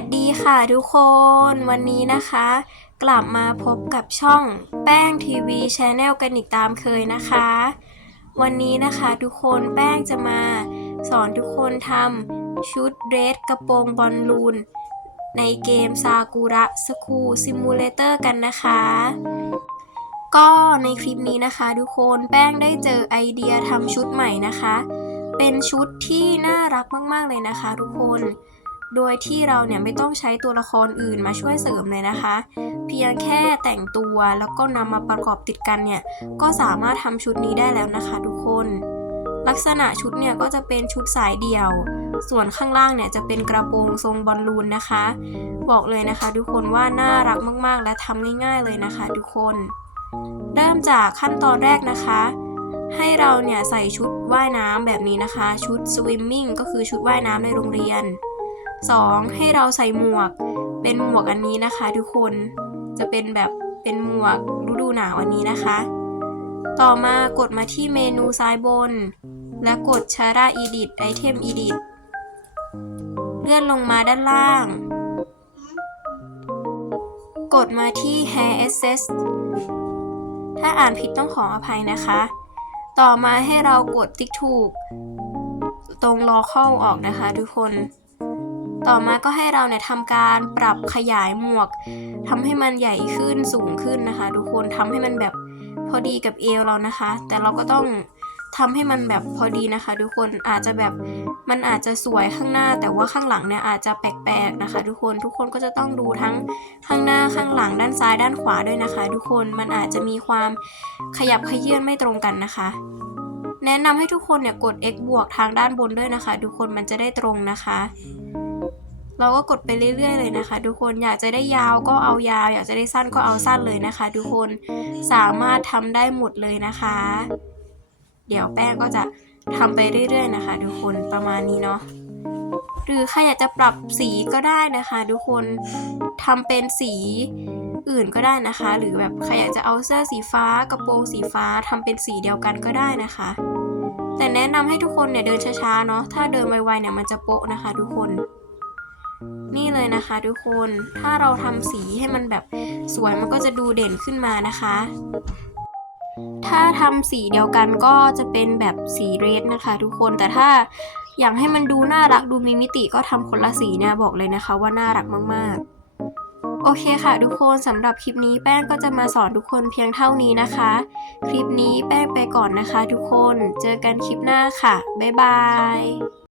สดีค่ะทุกคน วันนี้นะคะ กลับมาพบกับช่องแป้งทีวีชแนลกันอีกตามเคยนะคะ วันนี้นะคะทุกคนแป้งจะมาสอนทุกคนทำชุดเดรสกระโปรงบอลลูน ในเกมซากุระสคูซิมูเลเตอร์กันนะคะ ก็ในคลิปนี้นะคะ ทุกคนแป้งได้เจอไอเดียทำชุดใหม่นะคะ เป็นชุดที่น่ารักมาก ๆ เลยนะคะ ทุกคน โดยที่เราเนี่ยไม่ต้องใช้ตัวละครอื่นมาช่วยเสริมเลยนะคะ เพียงแค่แต่งตัวแล้วก็นำมาประกอบติดกันเนี่ยก็สามารถทำชุดนี้ได้แล้วนะคะทุกคน ลักษณะชุดเนี่ยก็จะเป็นชุดสายเดี่ยว ส่วนข้างล่างเนี่ยจะเป็นกระโปรงทรงบอลลูนนะคะ บอกเลยนะคะ ทุกคนว่าน่ารักมากๆ และทำง่าย ๆ เลยนะคะ ทุกคน เริ่มจากขั้นตอนแรกนะคะให้เราเนี่ยใส่ชุดว่ายน้ำแบบนี้นะคะ ชุดสวิมมิ่งก็คือชุดว่ายน้ำในโรงเรียน 2. ให้เราใส่หมวก เป็นหมวกอันนี้นะคะทุกคนจะเป็นแบบเป็นหมวกฤดูหนาวอันนี้นะคะ ต่อมากดมาที่เมนูซ้ายบน และกดชาราอีดิทไอเทมอีดิทเลื่อนลงมาด้านล่าง กดมาที่ Hair Access ถ้าอ่านผิดต้องขออภัยนะคะ ต่อมาให้เรากดติ๊กถูก ตรงรอเข้าออกนะคะทุกคน ต่อมาก็ให้เราเนี่ยทำการปรับขยายหมวกทำให้มันใหญ่ขึ้นสูงขึ้นนะคะ ทุกคนทำให้มันแบบพอดีกับเอวเรานะคะ แต่เราก็ต้องทำให้มันแบบพอดีนะคะ ทุกคนอาจจะแบบมันอาจจะสวยข้างหน้า แต่ว่าข้างหลังเนี่ยอาจจะแปลกๆนะคะ ทุกคนทุกคนก็จะต้องดูทั้งข้างหน้าข้างหลังด้านซ้ายด้านขวาด้วยนะคะ ทุกคนมันอาจจะมีความขยับขยื่นไม่ตรงกันนะคะ แนะนำให้ทุกคนเนี่ยกด x บวกทางด้านบนด้วยนะคะ ทุกคนมันจะได้ตรงนะคะ เราก็กดไปเรื่อยๆเลยนะคะ ทุกคนอยากจะได้ยาวก็เอายาว อยากจะได้สั้นก็เอาสั้นเลยนะคะ ทุกคนสามารถทำได้หมดเลยนะคะ เดี๋ยวแป้งก็จะทำไปเรื่อย ๆ นะคะ ทุกคนประมาณนี้เนาะหรือใครอยากจะปรับสีก็ได้นะคะ ทุกคนทำเป็นสีอื่นก็ได้นะคะ หรือแบบใครอยากจะเอาเสื้อสีฟ้ากระโปรงสีฟ้าทำเป็นสีเดียวกันก็ได้นะคะ แต่แนะนำให้ทุกคนเนี่ยเดินช้าๆเนาะถ้าเดินไวๆเนี่ยมันจะโป๊ะนะคะ ทุกคน นี่เลยนะคะทุกคน ถ้าเราทำสีให้มันแบบสวยมันก็จะดูเด่นขึ้นมานะคะ ถ้าทำสีเดียวกันก็จะเป็นแบบสีเรดนะคะทุกคน แต่ถ้าอยากให้มันดูน่ารักดูมีมิติก็ทำคนละสีเนี่ยบอกเลยนะคะว่าน่ารักมากๆโอเคค่ะทุกคนสำหรับคลิปนี้แป้งก็จะมาสอนทุกคนเพียงเท่านี้นะคะ คลิปนี้แป้งไปก่อนนะคะทุกคนเจอกันคลิปหน้าค่ะ บ๊ายบาย